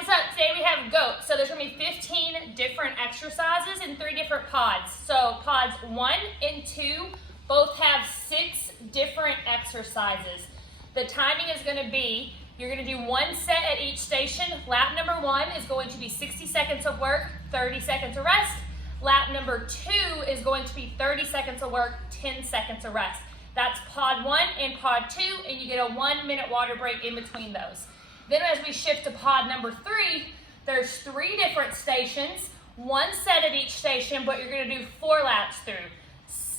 what's up? Today we have GOAT. So there's going to be 15 different exercises in 3 different pods. So pods 1 and 2 both have 6 different exercises. The timing is going to be, you're going to do 1 set at each station. Lap number 1 is going to be 60 seconds of work, 30 seconds of rest. Lap number 2 is going to be 30 seconds of work, 10 seconds of rest. That's pod 1 and pod 2, and you get a 1-minute water break in between those. Then as we shift to pod number 3, there's 3 different stations, 1 set at each station, but you're going to do 4 laps through.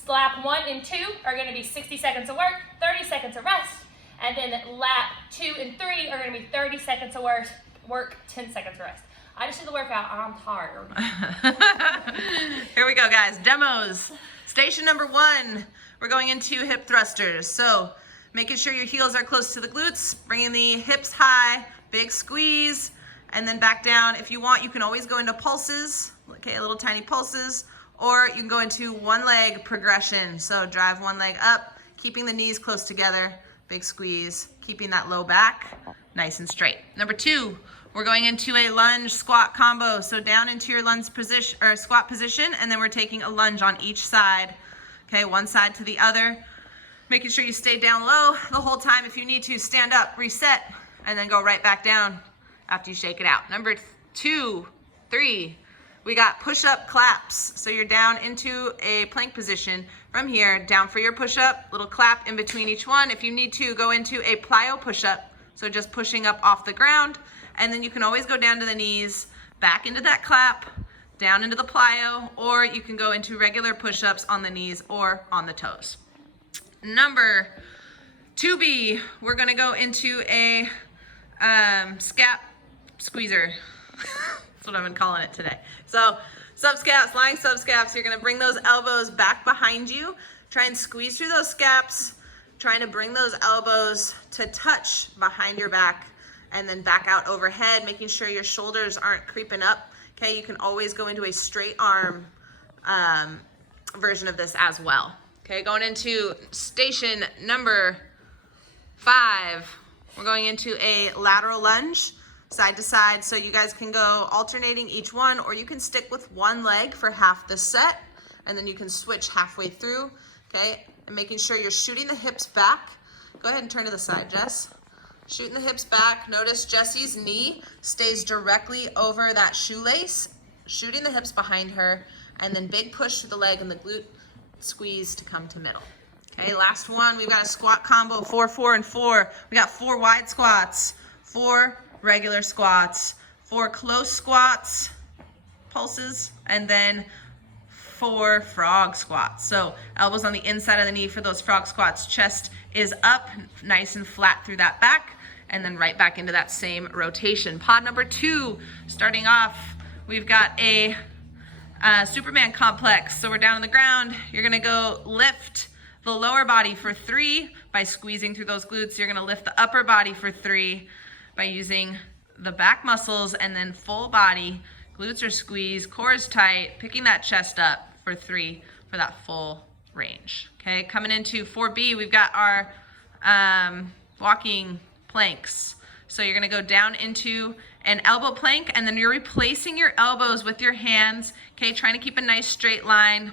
Lap 1 and 2 are going to be 60 seconds of work, 30 seconds of rest, and then lap 2 and 3 are going to be 30 seconds of work, 10 seconds of rest. I just did the workout, I'm tired. Here we go, guys. Demos. Station number 1, we're going into hip thrusters. So making sure your heels are close to the glutes, bringing the hips high, big squeeze, and then back down. If you want, you can always go into pulses, okay, little tiny pulses, or you can go into 1 leg progression. So drive 1 leg up, keeping the knees close together, big squeeze, keeping that low back nice and straight. Number 2, we're going into a lunge squat combo. So down into your lunge position or squat position, and then we're taking a lunge on each side. Okay, one side to the other. Making sure you stay down low the whole time. If you need to, stand up, reset, and then go right back down after you shake it out. Number 2, 3, we got push-up claps. So you're down into a plank position. From here, down for your push-up, little clap in between each one. If you need to, go into a plyo push-up. So just pushing up off the ground. And then you can always go down to the knees, back into that clap, down into the plyo, or you can go into regular push-ups on the knees or on the toes. Number 2B, we're gonna go into a scap squeezer. That's what I've been calling it today. So sub-scaps, lying sub-scaps, you're gonna bring those elbows back behind you, try and squeeze through those scaps, trying to bring those elbows to touch behind your back and then back out overhead, making sure your shoulders aren't creeping up. Okay, you can always go into a straight arm version of this as well. Okay, going into station number 5, we're going into a lateral lunge, side to side. So you guys can go alternating each one, or you can stick with 1 leg for half the set, and then you can switch halfway through, okay? And making sure you're shooting the hips back. Go ahead and turn to the side, Jess. Shooting the hips back. Notice Jessie's knee stays directly over that shoelace, shooting the hips behind her, and then big push to the leg and the glute squeeze to come to middle. Okay, last one, we've got a squat combo, 4, 4, and 4. We got 4 wide squats, 4 regular squats, 4 close squats, pulses, and then 4 frog squats. So elbows on the inside of the knee for those frog squats. Chest is up, nice and flat through that back, and then right back into that same rotation. Pod number 2, starting off, we've got a Superman complex. So we're down on the ground. You're gonna go lift the lower body for 3 by squeezing through those glutes. You're gonna lift the upper body for 3 by using the back muscles, and then full body. Glutes are squeezed, core is tight, picking that chest up for 3 for that full range. Okay, coming into 4B, we've got our walking planks. So you're gonna go down into an elbow plank, and then you're replacing your elbows with your hands. Okay, trying to keep a nice straight line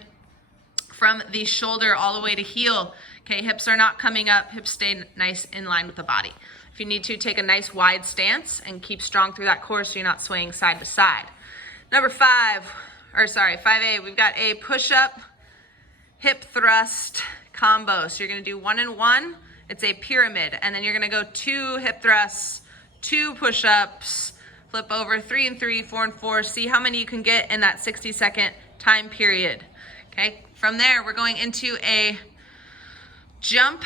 from the shoulder all the way to heel. Okay, hips are not coming up, hips stay nice in line with the body. If you need to, take a nice wide stance and keep strong through that core so you're not swaying side to side. Number 5A, we've got a push-up hip thrust combo. So you're gonna do 1 and 1, it's a pyramid, and then you're gonna go 2 hip thrusts, 2 push-ups, flip over, 3 and 3, 4 and 4, see how many you can get in that 60-second time period. Okay, from there, we're going into a jump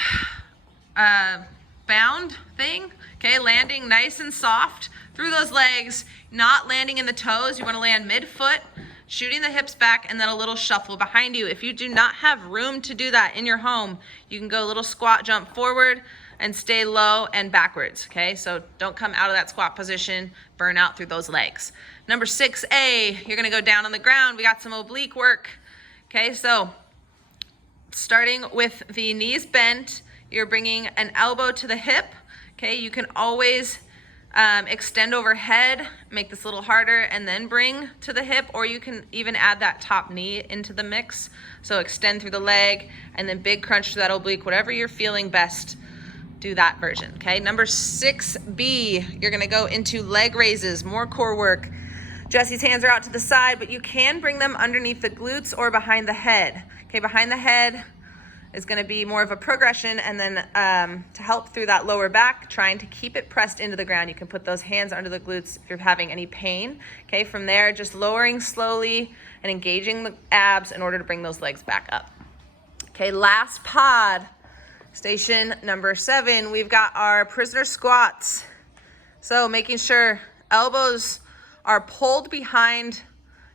bound thing. Okay, landing nice and soft through those legs, not landing in the toes. You want to land mid-foot, shooting the hips back, and then a little shuffle behind you. If you do not have room to do that in your home, you can go a little squat jump forward and stay low and backwards. Okay, so don't come out of that squat position, burn out through those legs. Number 6A, you're gonna go down on the ground. We got some oblique work. Okay, so starting with the knees bent, you're bringing an elbow to the hip. Okay, you can always Extend overhead, make this a little harder, and then bring to the hip, or you can even add that top knee into the mix. So extend through the leg, and then big crunch to that oblique, whatever you're feeling best, do that version, okay? Number 6B, you're gonna go into leg raises, more core work. Jesse's hands are out to the side, but you can bring them underneath the glutes or behind the head. Okay, behind the head is gonna be more of a progression, and then to help through that lower back, trying to keep it pressed into the ground. You can put those hands under the glutes if you're having any pain. Okay, from there, just lowering slowly and engaging the abs in order to bring those legs back up. Okay, last pod, station number 7, we've got our prisoner squats. So making sure elbows are pulled behind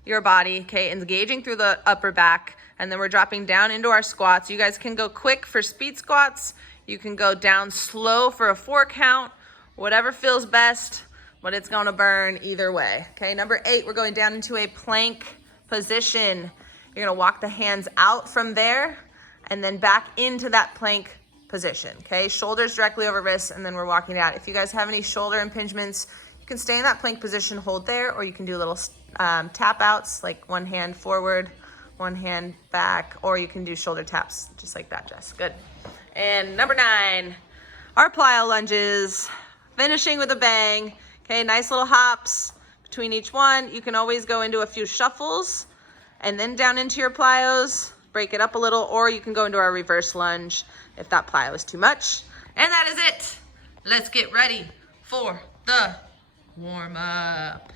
your body, okay, engaging through the upper back, and then we're dropping down into our squats. You guys can go quick for speed squats. You can go down slow for a 4 count, whatever feels best, but it's gonna burn either way. Okay, number 8, we're going down into a plank position. You're gonna walk the hands out from there and then back into that plank position, okay? Shoulders directly over wrists, and then we're walking it out. If you guys have any shoulder impingements, you can stay in that plank position, hold there, or you can do little tap outs, like one hand forward, one hand back, or you can do shoulder taps, just like that, Jess. Good. And number 9, our plyo lunges, finishing with a bang. Okay, nice little hops between each one. You can always go into a few shuffles and then down into your plyos, break it up a little, or you can go into our reverse lunge if that plyo is too much. And that is it. Let's get ready for the warm up.